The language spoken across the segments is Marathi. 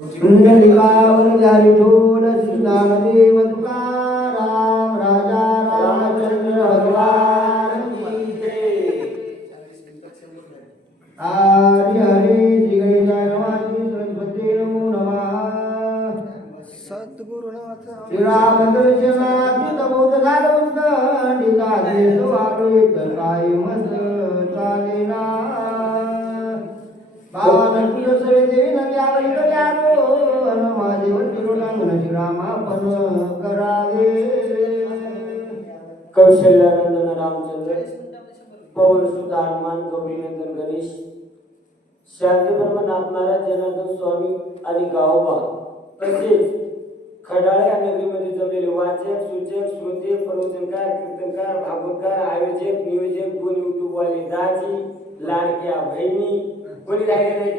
कुंडलिकावन जारिठोल श्रीनामदेव तुकाराम राजा रामचंद्र भगवान की जय। हरि हरि श्री गणेशाय नमः श्री सरस्वती नमो नमः। सद्गुरुनाथ श्री रामदर्शनाची तबोध झालोत निघाले वाटेत काय मत चालेना बालकीय सविते नद्यावरी गल्यालो अन माझे वंचिरोटांगण श्रीरामापण करावे। कौशल्यानंदन रामचंद्र पवन सुत हनुमान गौरीनंदन गणेश शांतीब्रह्म नाथनारायण जनार्दन स्वामी आणि गावोबा तसेच खडाळे या नगरीमध्ये जमलेले वाचक सूचक श्रोते प्रवचनकार कीर्तनकार भागवतकार आयोजक नियोजक दोन युट्यूब वाले दाजी लाडक्या बहिणी कोणी राहिले नाही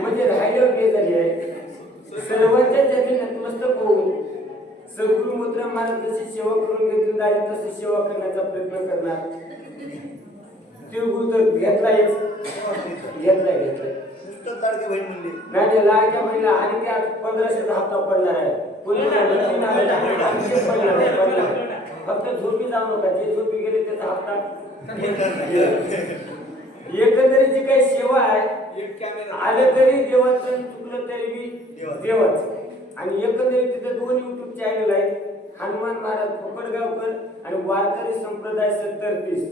म्हणजे राहिलं ते झाले आहे सर्वांच्या त्याचे नतमस्तक होऊन सद्गुरु मुद्रा महाराज जशी सेवा करून घेतली दाजी तशी सेवा करण्याचा प्रयत्न करणार तिळगुळ तर घेतलाय नाही लाडक्या बहिणीला आणि त्या 1500चा हप्ता पडणार आहे फक्त झोपी जाऊ नका जे झोपी गेले त्याचा हप्ता एकंदरीत जी काही सेवा आहे आलं तरी देवाचं चुकलं तरी बी देवाच आणि एकंदरीत तिथे 2 YouTube चॅनल आहेत हनुमान महाराज कोकडगावकर आणि वारकरी संप्रदाय 7030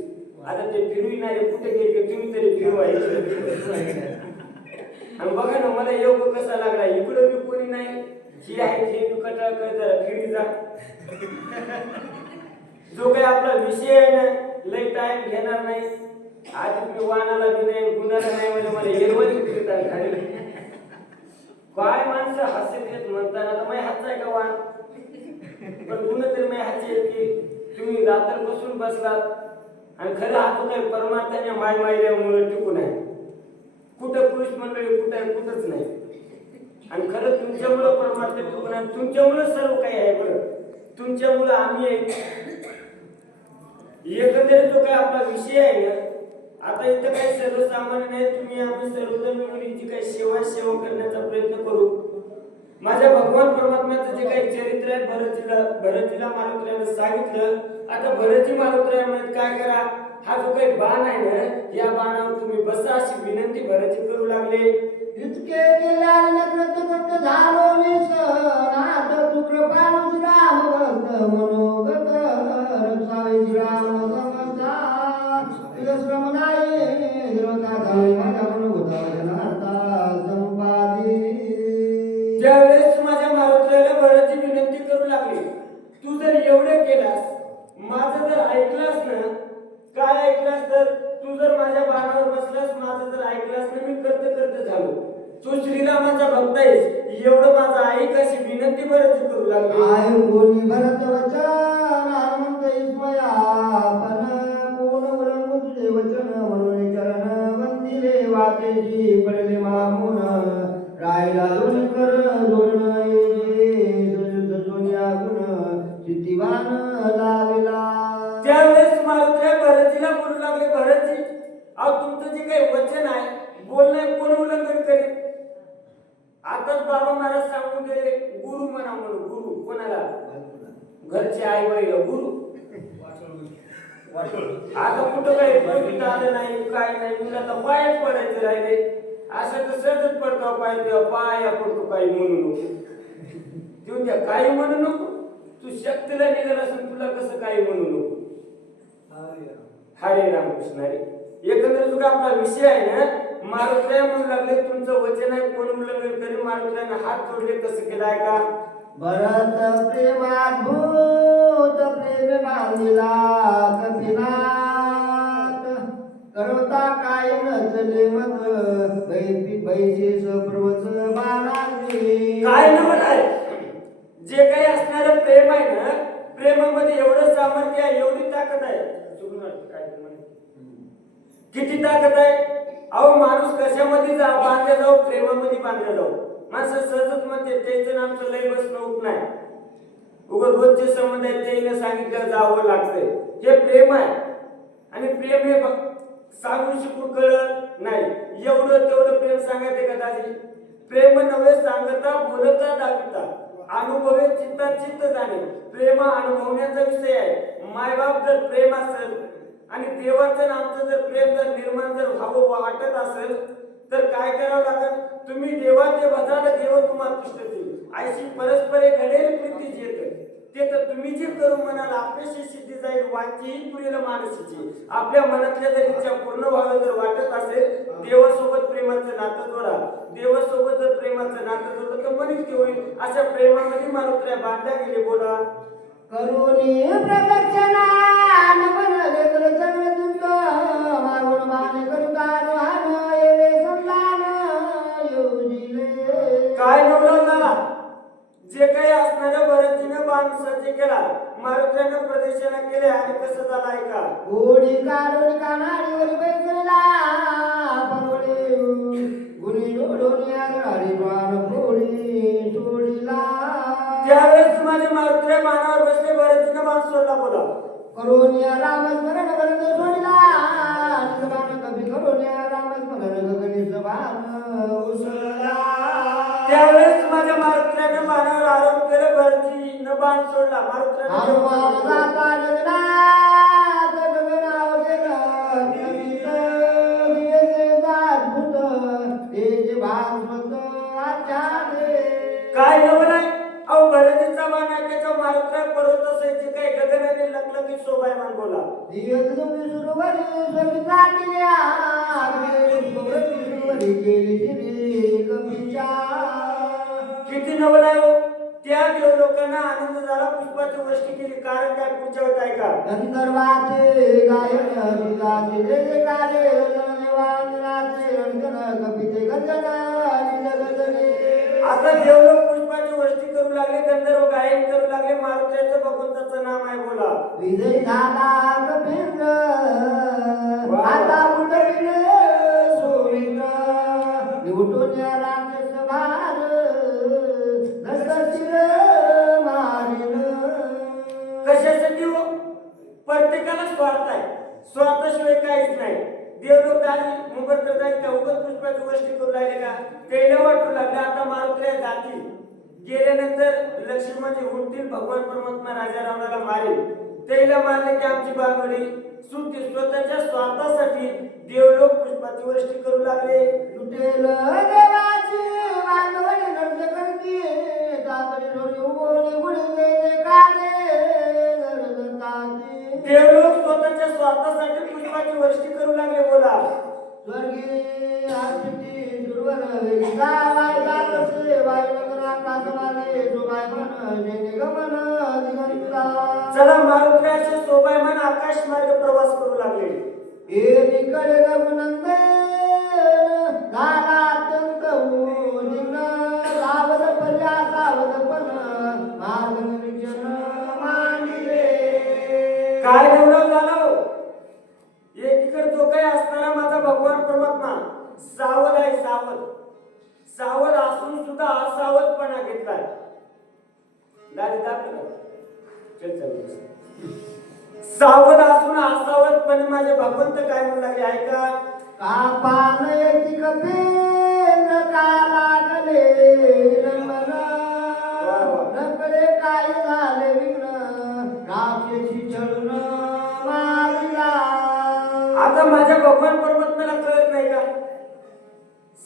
आता ते फिरविणारे कुठे गेले तुम्ही तरी फिरवायचे आणि बघा ना मला योग कसा लागला इकडं बी कोणी नाही जी आहे ते बी कटाळ कर जरा फिरी जा जो काही आपला विषय आहे ना लय टाइम घेणार नाही आज मी वाहनाला बी नाही गुन्हाला नाही म्हणजे मला एरवली फिरतात खाली काय माणसं हसत म्हणताना तर माझ्या हातचा आहे का वाहन पण गुन्ह तरी माझ्या हातचे की तुम्ही रात्र बसून बसलात आणि खरं हात काय परमार्थाने मायल्यामुळे टिकून आहे कुठं पुरुष मंडळी कुठंच नाही आणि खरं तुमच्यामुळं परमार्थ टिकून आहे तुमच्यामुळं सर्व काही आहे बरं तुमच्यामुळं आम्ही एकंदरीत जो काही आपला विषय आहे ना आता इथं काही सर्वसामान्य नाही तुम्ही आम्ही सर्वजण मिळून जी काही सेवा करण्याचा प्रयत्न करू माझ्या भगवान परमात्म्याचं जे काही चरित्र आहे भरतजीला मारुतीने सांगितलं आता भरतजी मारुतीने काय करा हा जो काही बाण आहे ना या बाणावर तुम्ही बसा अशी विनंती भरतजी करू लागले इतके केल्याने कृतकृत झालो निसनाथ तू कृपाळू श्रीराम भक्त मनोगत रक्षावे श्रीराम समर्था तुझ श्रम नाही हिरोता घावे माझ्याकडून होता जनार्था संपादी। ज्यावेळेस माझ्या मारुतीला भरतजी विनंती करू लागली तू जर एवढे केलास माझं जर ऐकलास ना काय ऐकलास तर तू जर माझ्या बाणावर बसलास माझं जर ऐकलास ना मी करते झालो तू श्रीरामाचा भक्त आहेस एवढं माझं ऐक अशी विनंती भरतजी करू लागली आय कोणी भरत वचन हनुमंत इस्मया पण कोण उलंघू तुझे वचन म्हणून चरण वंदिले वाचेची पडले मामून रायला दोन कर दोन येजे सोन्या गुण चित्तिवान लाविला। त्यावेळेस मारुतीला भरतजीला बोलू लागले भरतजी अहो तुमचं जे काही वचन आहे बोलणं कोण उल्लंघन करेल आताच बाबा महाराज सांगून गेले गुरु म्हणा म्हणून गुरु कोणाला घरचे आई वडील गुरु आता कुठं काही बघितलं आलं नाही काय नाही मुलं तर पायच पडायचे राहिले असं तर सहजच पडतो पाय तेव्हा पाया पडतो काही म्हणू नको देऊन द्या काही म्हणू नको तू शक्तीला निघाला असून तुला कसं काही म्हणू नको हरे रामकृष्ण हरे एकंदरीत तुझा आपला विषय आहे ना मारुतीला म्हणू लागले तुमचं वचन आहे कोण उल्लंघन करेल मारुतीला हात जोडले कसं केलाय का भरत प्रेमात भूत प्रेम बांधिला कपिनाथ करता काय नचले मत पैसे सप्रवच बाणाचे काय नवल आहे जे काही असणारं प्रेम आहे ना प्रेमामध्ये एवढं सामर्थ्य आहे एवढी ताकद आहे किती ताकद आहे अहो माणूस कशामध्ये बांधला जाऊ प्रेमामध्ये बांधला जाऊ माणसं सहजच म्हणते त्याचं आमचं लय बसणं होत नाही उगाच रोजचे संबंध आहे त्याने सांगितलं जावं लागतंय हे प्रेम आहे आणि प्रेम हे सांगून शिकून कळत नाही एवढं तेवढं प्रेम सांगायचे का दाजी? प्रेम नव्हे सांगता बोलता दाविता, अनुभवे चित्तात चित्त जाणे. प्रेम अनुभवण्याचा विषय आहे. मायबाप जर प्रेम असेल आणि देवाचं आणि आमचं जर प्रेम जर निर्माण जर व्हावं वाटत असेल तर काय करावं लागेल? तुम्ही देवाचे भजाल देव तुम्हाला तुष्टतील, अशी परस्परे घडेल प्रीती येत. ते तर तुम्ही जे करू म्हणाल आपल्याशी सिद्धी जाईल, वाची पुरेल मानसीची. आपल्या मनातल्या जर इच्छा पूर्ण व्हावं जर वाटत असेल, देवासोबत प्रेमाचं नातं जोडा. देवासोबत जर प्रेमाचं नातं जोडलं तर मनीच ते होईल. अशा प्रेमामध्ये मारुत्र्या बांधल्या गेले. बोला. करुणी प्रदक्षिणा नमन देत्र चरण तुंत मागुण मान करुता ध्यान येवे संधान योजिले. काय नवला झाला? जे काही असणाऱ्या भरतीनं बाण सज्ज केला, मारुत्र्यानं प्रदक्षिणा केले आणि कसं झालं ऐका. गोडी काढून कानाडीवर बैसला परोडे गुणी जोडून आगळाडी बाण फोडी सोडीला. त्यावेळेस माझे मारुत्र्या बाणावर बसले, भरतीनं बाण सोडला. बोला. करोनिया रामस्मरण वरद सोडला निजबाण कवी करोनिया रामस्मरण गगनीच बाण उसळला. त्यावेळेस माझ्या मारुत्र्यानं बाणावर आरोप केलं, भरतीनं बाण सोडला. मारुत्र्यानं हनुमान जाता जगन्नाथ गगनाव गेलं कवित दियेचे जातभूत तेज भास्वत आचार्य. काय नवल आहे? अहो भरतीचा बाण आहे, त्याच्या मारुत्र्या पर्वत असायचे काय गगनाने लखलखीत शोभायमान. बोला. दियत तुम्ही सुरवरी सविता दिल्या सुरवरी केली श्री कवीच्या. किती नवल आहे हो. त्या देव लोकांना आनंद झाला, पुष्पाची वृष्टी केली. कारण काय? पुढच्या वेळेत ऐका. गंधर्वाचे गायन दिलाचे जे काले देवांगनाचे रंजन कपिते गंजन निजगजने. आता देवलोक पुष्पाची वृष्टी करू लागले, गंधर्व गायन करू लागले. मारुत्र्याचं भगवंताचं नाम आहे. बोला. विजय झाला कपिंद्र आता उठविले सोविंद्र निवटून राक्षस भार नसशील मारिन. कशासाठी हो? प्रत्येकाला स्वार्थ आहे, स्वार्थाशिवाय काहीच नाही. देवलोक दाजी मुंबईकर दाजी का उगत पुष्पाची वृष्टी करू लागले का? तेला वाटू लागले आता मारुत्र्या जातील. गेल्यानंतर लक्ष्मणजी उठतील, भगवान परमात्मा राजा रावणाला मारेल. तेला मारले की आमची बांगडी सुटते. स्वतःच्या स्वार्थासाठी देवलोक पुष्पाची वृष्टी करू लागले. लुटेल देवाची बांधवणी नृत्य करती तातडी ढोली उभवली गुढी काढे नरदताची. देवलोक स्वतःच्या स्वार्थासाठी पुष्पाची वृष्टी करू लागले. बोला. स्वर्गी आरती दुर्वर वेगिता वाय जातसे वाय नगर आकाशवाले शोभाय मन जेने गमन दिगंता. चला मारुत्र्याचे शोभायमान आकाश मार्ग प्रवास करू लागले. हे निकडे रघुनंदन झाला अत्यंत उदिन सावध पर्या सावधपण मार्ग निरीक्षण मांडिले. काय डेव्हलप झालं हो? एकीकडे जो काही असणारा माझा भगवान परमात्मा सावध आहे. सावध सावध असून सुद्धा असावधपणा घेतलाय. दारी दाखल सावध असून असावधपणे माझे भगवंत काय म्हणू लागले ऐका. का पान येती कपेन का लागले रमण नकडे काय झाले विघ्न राक्षसी छळून मारिला. आता माझ्या भगवान परमात्म्याला कळत नाही का?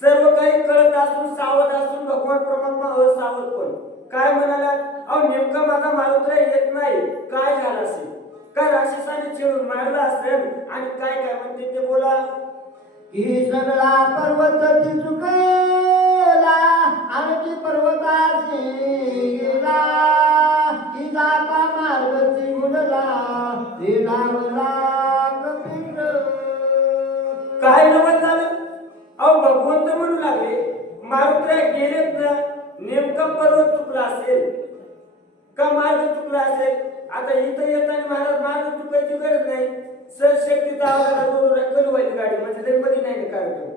सर्व काही कळत असून सावध असून भगवान परमात्मा असावध पण काय म्हणाला? अहो नेमका माझा मारुत्र्य येत नाही. काय झालं असेल? काय राक्षसाने चिडून मारला असेल आणि काय काय म्हणते ते बोला. ही सगळा पर्वत चुकला आणखी पर्वताची गेला ही जाता मार्ग बुडला हे लागला कपिंद्र. काय नवल झालं? अहो भगवंत म्हणू लागले मारुत्र्य गेलेत ना. नेमका पर्वत चुकला असेल का मार्ग चुकला असेल? आता इथं येताना महाराज मार्ग चुकायची गरज नाही. सशक्तीचा आवाजाला बरोबर करू व्हायची गाडी म्हणजे तरी मध्ये नाही कार्यक्रम.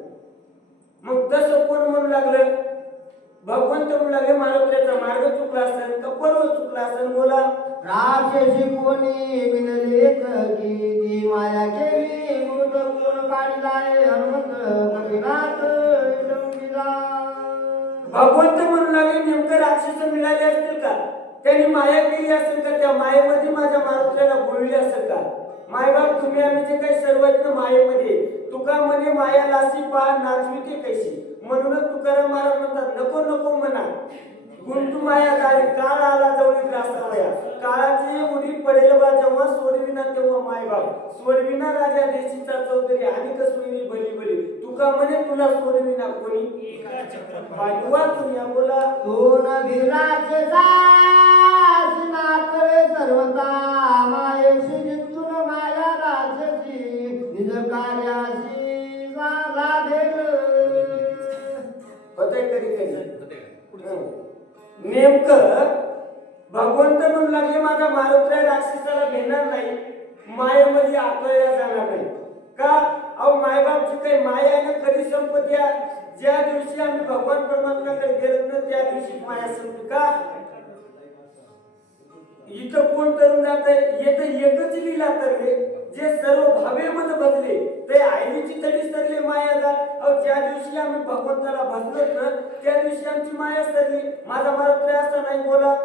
मग तसं कोण म्हणू लागलं? भगवंत म्हणू लागले मारुत्र्याचा मार्ग चुकला असेल का पर्वत चुकला असेल. बोला. राक्षसी कोणी विनलेत की ती माया केली मृत कोण काढलाय हनुमंत कपिनाथ विलंबिला. भगवंत म्हणू लागले नेमकं राक्षस मिळाले असतील का? त्यांनी माया केली असेल का? त्या मायेमध्ये माझ्या मारुतीला गोळली असेल का? मायबाप तुम्ही आम्ही जे काही सर्वज्ञ मायेमध्ये तुका म्हणे माया लासी पहा नाचविते कैशी. म्हणूनच तुकाराम महाराज म्हणतात नको नको म्हणा गुंतू माया झाली काळ आला जवळी ग्रासावया. काळाची उडी पडेल बा जेव्हा सोडविना तेव्हा मायबाप सोडविना राजा देशीचा चौधरी आणि कसोईनी भली भली. तुका म्हणे तुला सोडविना कोणी पाठवा तुम्ही बोला. कोण भिराचे नातळे सर्वता मायेशी जिंतून माया राक्षसी निज कार्याशी लाभेल. होतंय कधी कधी नेमकं भगवंत म्हणू लागले माझा मारुती राक्षसाला भेटणार नाही मायेमध्ये आकळल्या जाणार नाही का? अहो मायबापची काही माया आहे ना कधी संपत या ज्या दिवशी आम्ही भगवान परमात्म्याकडे गेलो ना त्या दिवशी माया संपली का? इथं कोण तरुण जात आहे येत एकच लिहिला तर जे सर्व भावे मत बदले ते आईची तरी सरले माया जा. अहो ज्या दिवशी आम्ही भगवंताला भजलोत ना त्या दिवशी आमची माया सरली. माझा मारुती असा नाही बोला.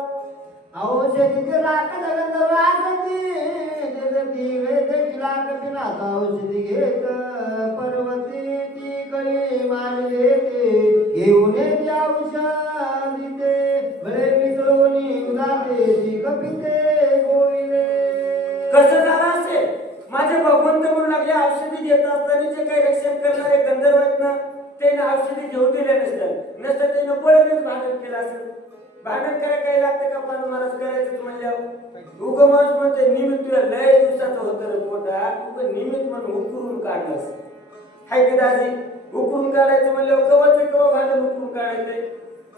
औषधी लाख जगत राजती जगती वेद लाख पिनाथ औषधी घेत पर्वती ती कळी मानले ते घेऊन येते औषधी ते बळे मिसळूनी उदाते ती कपिते गोविले. कसं झालं असेल? माझे भगवंत म्हणू लागले औषधी घेत असताना जे काही रक्षण करणारे गंधर्व आहेत ना त्याने औषधी घेऊन दिले नसतं त्याने बळच भांडण केलं असेल. भांडण करायला काही लागतं का? पण मला करायचं म्हणल्यावर उगम माणूस म्हणते निमित्त तुला लय दिवसाचं होतं रे पोटा तू निमित्त म्हणून उकरून काढलास हाय की दाजी. उकरून काढायचं म्हणल्यावर कवा भांडण उकरून काढायचंय.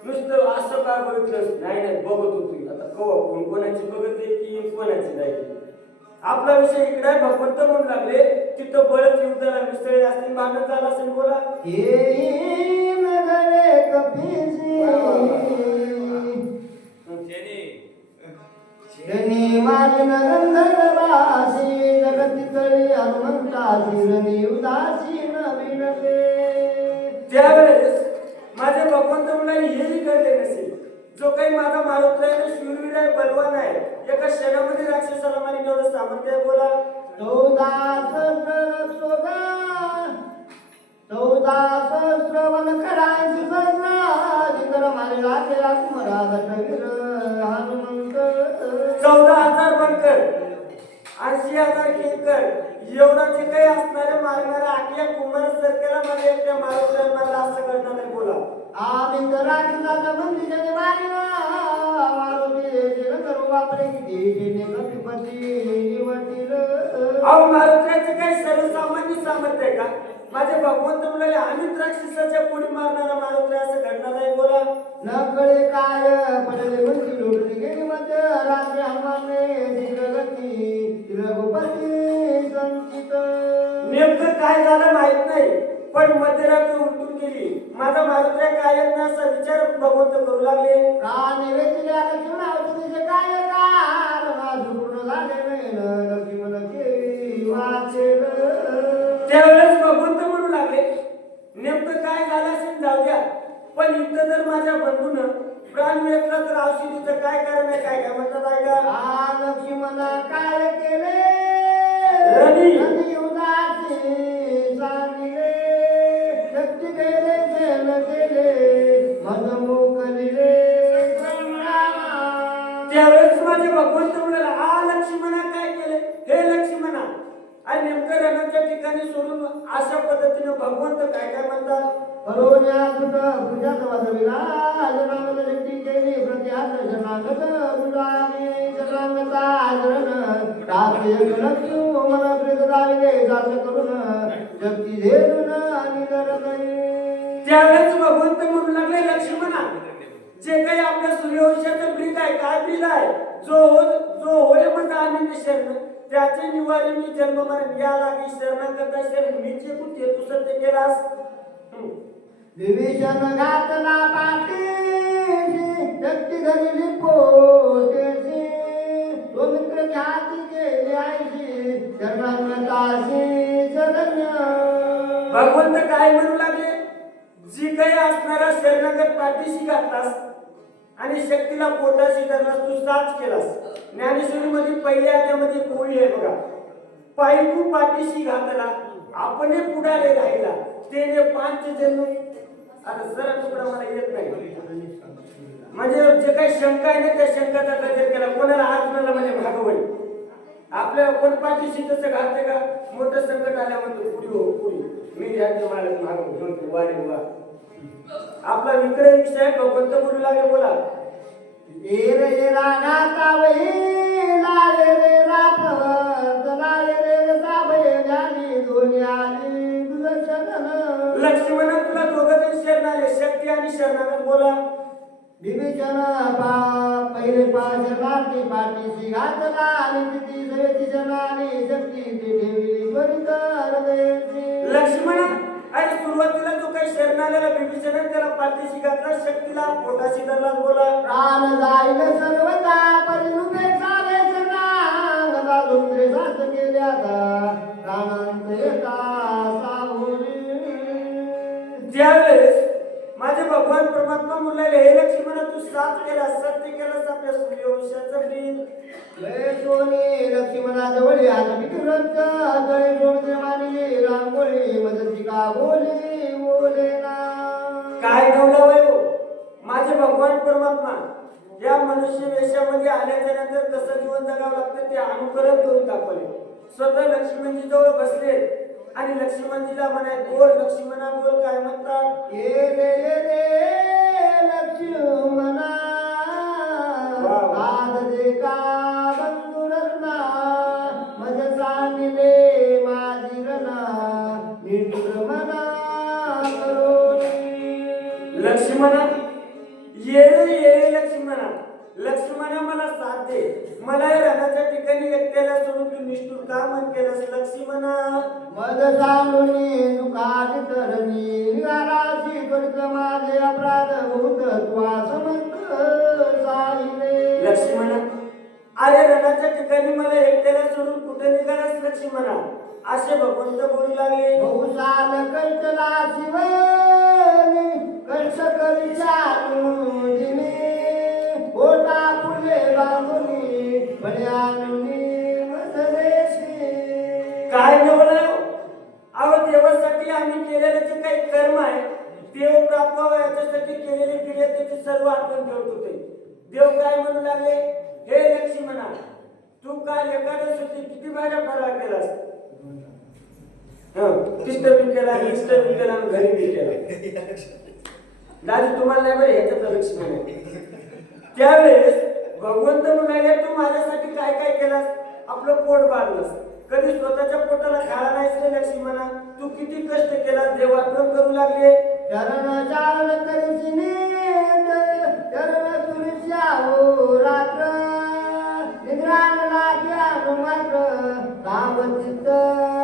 नुसतं असं का बघितलं नाही बघत होती आता कवा कोण कोणाची बघत आहे की कोणाची नाही. आपला विषय इकडे भगवंत म्हणू लागले तिथं बळच युद्धाला मिसळले असतील भांडण झालं असेल बोला. हे नगरे कपिसी शनी मालिन गंधर्वासी जगती तळी हनुमंतासी रणी उदासीन विनते. त्यावेळेस माझे भगवंत म्हणाले हेही घडले नसेल. जो काही माझा मारुती आहे शूरवीर आहे बलवान आहे एका क्षणामध्ये राक्षसाला मारी एवढं सामर्थ्य आहे बोला. 14 सहस्र वन करायची जिकर मारिला केला कुमरा दशवीर हनुमंत. 14,000 बनकर 80,000 किंकर एवढा जे काही असणारे मारणारे आखल्या कुमार सरकेला माझ्या एकट्या मारुतीला मला असं करणार आहे बोला. आम्ही तर राक्षसाच्या बंदीच्या मारिला मारुती करू बापरे किती कपिपती निवडतील. अहो मारुतीचे काही सर्वसामान्य सामर्थ्य आहे का? माझे भगवंत म्हणाले आम्ही राक्षसाच्या पुढे मारणारा मारुती असं घडणार आहे बोला. नकळे काय पडले बंदी लुटली गेली मध्ये रात्री हनुमाने जगती रघुपती संचित. नेमकं काय झालं माहित नाही पण मध्यरात्री उलटून गेली. माझा मारुती काय ना असा विचार भगवंत करू लागले. काने वेचले आता किंवा औषधीचे काय काल माझं पूर्ण झाले नाही लक्ष्मण केली वाचेल. त्यावेळेस भगवंत म्हणू लागले नेमकं काय झालं असेल जाऊ द्या पण इथं जर माझ्या बंधून प्राण वेचला तर औषधीचं काय कारण आहे काय काय म्हणतात ऐका. आ लक्ष्मण काय केले रणी उदासी सांगिले शक्ती गेले जेल गेले मधमुख दिले. त्यावेळेस माझे भगवंत म्हणाले आ लक्ष्मणा काय केले हे लक्ष्मणा. आणि नेमकं रणाच्या ठिकाणी सोडून अशा पद्धतीने भगवंत काय काय म्हणतात. करोन्या सुट पूजा वाजविला आजनामद शक्ती केली प्रत्यात शरणागत गुलामी शरणागता आचरण टाके लक्ष्मी मन प्रेत दाविले जात करून शक्ती धेरून आणि करतई. त्यावेळेस भगवंत म्हणू लागले लक्ष्मणा जे काही आपल्या सूर्यवंशाचं ब्रीद आहे काय ब्रीद आहे जो होय म्हणजे आनंद शरण त्याचे निवारी मी जन्म मरण या लागी शरणागता शरण मी जे कुठे तू सत्य केलास. विभीषण घातला पाठीशी शक्ती धरली पोटेशी रुद्र ख्याती केली आयशी शरणागताशी जगन्य. भगवंत काय म्हणू लागले, जी काही असणारा शरणागत पाठीशी घातलास आणि शक्तीला पोटाशी धरलास, तू साच केलास. ज्ञानेश्वरीमध्ये पहिल्या अध्यायामध्ये एक ओळी आहे बघा, पायकू पाठीशी घातला आपण पुढाले राहिला तेने पांच जन्म. आता सरळ तुकडा मला येत नाही, म्हणजे जे काही शंका आहे ना त्या शंकाचा गजर केला. कोणाला आत्म्याला म्हणजे भागवल आपल्या कोण पाठीशी तसं घालते का, मोठं संकट आल्या म्हणतो पुढी हो पुढी, मी ह्याचे मालक भागव म्हणतो वारे वा. आपला विक्रय विषय भगवंत बोलू लागले, बोला. ए रे रागाता वही लाले रे रातवत लाले रे साबे ज्ञानी दुनियानी दुर्शन. लक्ष्मण तुला दोघं जण शरण आले, शक्ती आणि शरणागत, बोला. विभीषण पहिले शरणार्थी पाठीशी घातला आणि तिथे सवेची जनानी शक्ती ती ठेवली त्वरित हृदयची. लक्ष्मण आणि सुरुवातीला जो काही शरण आलेला विभीषण त्याला पाठीशी घातला, शक्तीला पोटाशी धरला, बोला. प्राण जाईल सर्वता परिणुपे चाले शरणागता दुसरे साथ केल्याचा प्राणांत येता सावरी. ज्यावेळेस माझे भगवान परमात्मा म्हणले, हे लक्ष्मण तू साथ केला, सत्य केलास आपल्या सूर्यवंशाचं ब्रीद. लय सोनी लक्ष्मणाजवळी आता विक्रमच गळे सोडते मानली रांगोळी मदती का बोले बोले ना. काय ठेवलं वय हो? माझे भगवान परमात्मा या मनुष्य वेशामध्ये आल्याच्या नंतर कसं जीवन जगावं लागतं ते अनुकरण करून दाखवले. स्वतः लक्ष्मणजी जवळ बसले आणि लक्ष्मणजीला म्हणाय, बोल लक्ष्मणा बोल, काय म्हणतात. ये रे लक्ष्मणा आज दे का बंधुरना मज सांगिले माझी रना निठुर मना करोनी. लक्ष्मणा ये रे लक्ष्मणा, लक्ष्मणा मला साथ दे, मला या रणाच्या ठिकाणी एकट्याला सोडून तू निष्ठुर का मन केलंस. लक्ष्मणा मज सांगुनी दुखात तरणी निघालासी त्वरित माझे अपराध भूत त्वा समंत साहिले. लक्ष्मणा अरे रणाच्या ठिकाणी मला एकट्याला सोडून कुठे निघालास लक्ष्मणा, असे भगवंत बोलू लागले. बहुसाल कल्पना शिवनी कल्प करिशानुजिनी ओटा फुले बांधुनी बळ्यानुनी मसरेशी. काय बोलाय अहो, देवासाठी आम्ही केलेले जे काही कर्म आहे देव प्राप्त व्हावं याच्यासाठी केलेले क्रिया त्याची सर्व आठवण ठेवत होते. देव काय म्हणू लागले, हे लक्ष्मणा तू काल एकादश होती किती भाज्या फराळ केलास. तिष्ट बी केला, इष्ट बी केला, घरी बी केला. दादी तुम्हाला नाही बरं ह्याच्यात लक्ष्मण आहे. त्यावेळेस भगवंत म्हणाले, तू माझ्यासाठी काय काय केलास. आपलं पोट बांधलंस, कधी स्वतःच्या पोटाला खाला नाहीस रे लक्ष्मणा, तू किती कष्ट केलास. देव आठवण करू लागले. चरण चारण करीची नीट चरण तुळश्या हो रात्र निद्रान लाग्या मात्र राम चित्त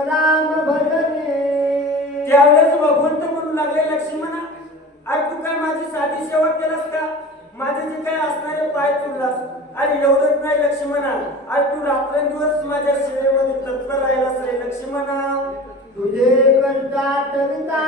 राम भजने. त्यावेळेस भगवंत म्हणू लागले, लक्ष्मणा आज तू काय माझी साधी सेवा केलास का, माझे जे काही असणारे पाय चुरलास. आणि एवढंच नाही लक्ष्मणा, आज तू रात्रंदिवस माझ्या सेवेमध्ये तत्पर राहिलास रे लक्ष्मणा. तुझे कंटाट विता